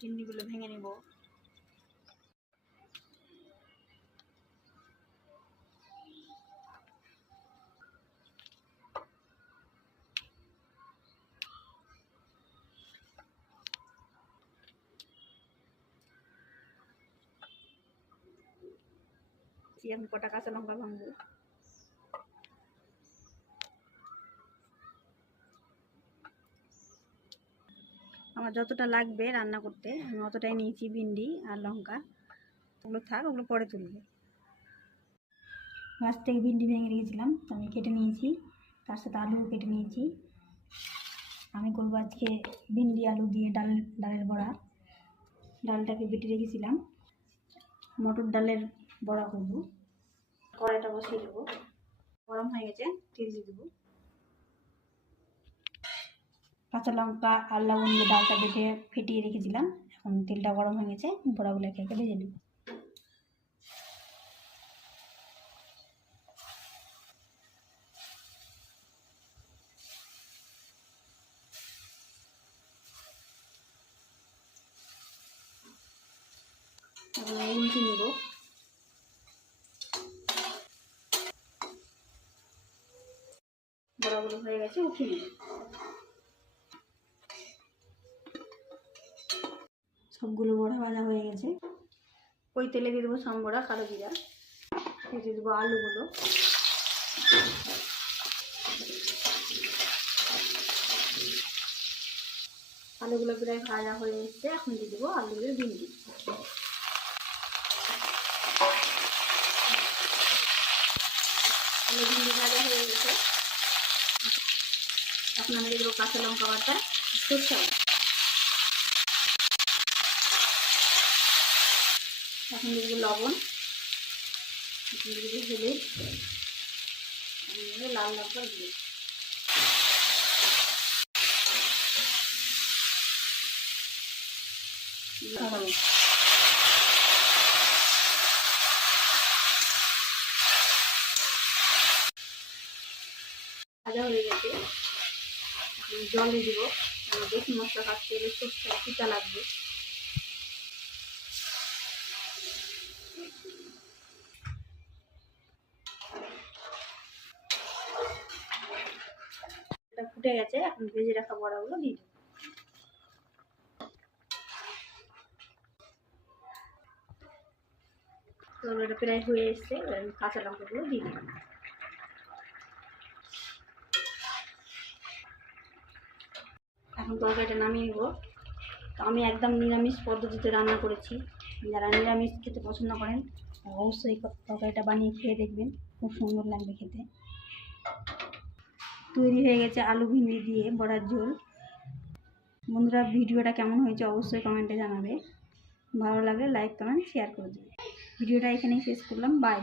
চিনিগুলো ভেঙে নেব। আমি কটা কাঁচা লঙ্কা ভাঙবো? যতটা লাগবে রান্না করতে, আমি অতটাই নিয়েছি ভিন্ডি আর লঙ্কা। ওগুলো থাক, ওগুলো পরে তুলবে। গাছ থেকে ভিন্ডি ভেঙে রেখেছিলাম, তো আমি কেটে নিয়েছি। তার সাথে আলুও কেটে নিয়েছি। আমি করব আজকে ভিন্ডি, আলু দিয়ে ডাল, ডালের বড়া। ডালটাকে বেটে রেখেছিলাম। মটর ডালের বড়া করব। কড়াইটা বসিয়ে দেবো। গরম হয়ে গেছে, তেল দিয়ে দেবো। কাঁচা লঙ্কা আর লবণ দিয়ে ডালটা বেটে ফেটিয়ে রেখেছিলাম। এখন তেলটা গরম হয়ে গেছে বড়াগুলো একে একে ভেজে নেব। বড়াগুলো হয়ে গেছে, উঠিয়ে নেব। সবগুলো বড়া ভাজা হয়ে গেছে। ওই তেলে দিয়ে দেবো সম্বড়া কালো জিরা। দিয়ে দেবো আলুগুলো। আলুগুলো প্রায় ভাজা হয়ে এসছে, এখন দিয়ে দেবো আলুগুলো ভিন্ডি আলু ভিন্ডি ভাজা হয়ে গেছে। আমি দিয়ে দেবো কাঁচা লঙ্কা বাটা, সরষে এখন দিয়ে লবণ। দিয়ে দেবো হলুদ। লাল লঙ্কা দিয়ে ভাজা হয়ে গেছে। জল দিয়ে দেবো। বেশি মশলা কাটতে গেলে সরষে পিতা লাগবে এটা ফুটে গেছে, এখন ভেজে রাখা বড়াগুলো দিয়ে দেবো। প্রায় হয়ে এসছে কাঁচা লঙ্কাগুলো দিয়ে দেবো। এখন তরকারিটা নামিয়ে নেব। তো আমি একদম নিরামিষ পদ্ধতিতে রান্না করেছি। যারা নিরামিষ খেতে পছন্দ করেন অবশ্যই তরকারিটা বানিয়ে খেয়ে দেখবেন। খুব সুন্দর লাগবে খেতে। তৈরি হয়ে গেছে আলু ভিন্ডি দিয়ে বড়ার ঝোল। বন্ধুরা, ভিডিওটা কেমন হয়েছে অবশ্যই কমেন্টে জানাবে। ভালো লাগলে লাইক কমেন্ট শেয়ার করে দেবে ভিডিওটা এখানেই শেষ করলাম। বাই